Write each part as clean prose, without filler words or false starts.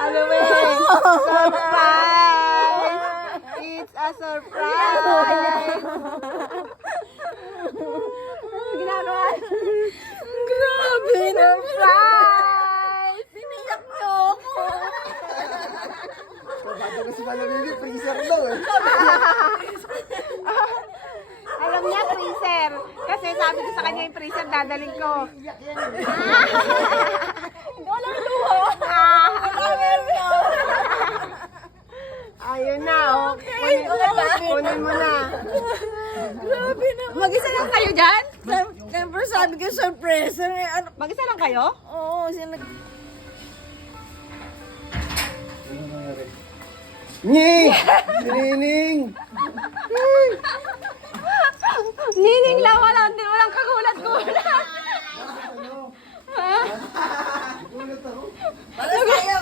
Ano ba eh? Surprise! It's a surprise! Ginagawa. Grabe na. Surprise! Biniyak niyo ako. Bago kasi malamili, freezer daw eh. Alam niya, freezer. Kasi sabi ko sa kanya yung freezer, dadaling ko. Walang luha. Walang na. Ayun na, oh. Kunin mo na. Grabe na. Mag-isa lang kayo dyan? Siyempre sabi ko surprise. Ano? Mag-isa lang kayo? Oo, sino... Ni! Nining! Nining lang, walang kagulat-gulat. Gulat ako. Para sa'yo.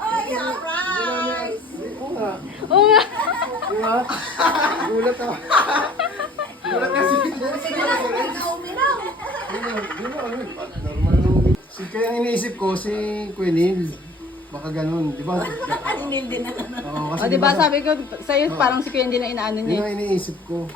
Oh, surprise. Oo nga. Oo nga. Diba? Gulat ako. Gulat kasi. Uminaw. Normal lang. Kaya ang iniisip ko, si Quenil. Baka ganun, di ba? Inil din na. Oo, kasi O, diba sabi ko sa'yo, parang si Kuya hindi na inaano Yun niya. ang iniisip ko.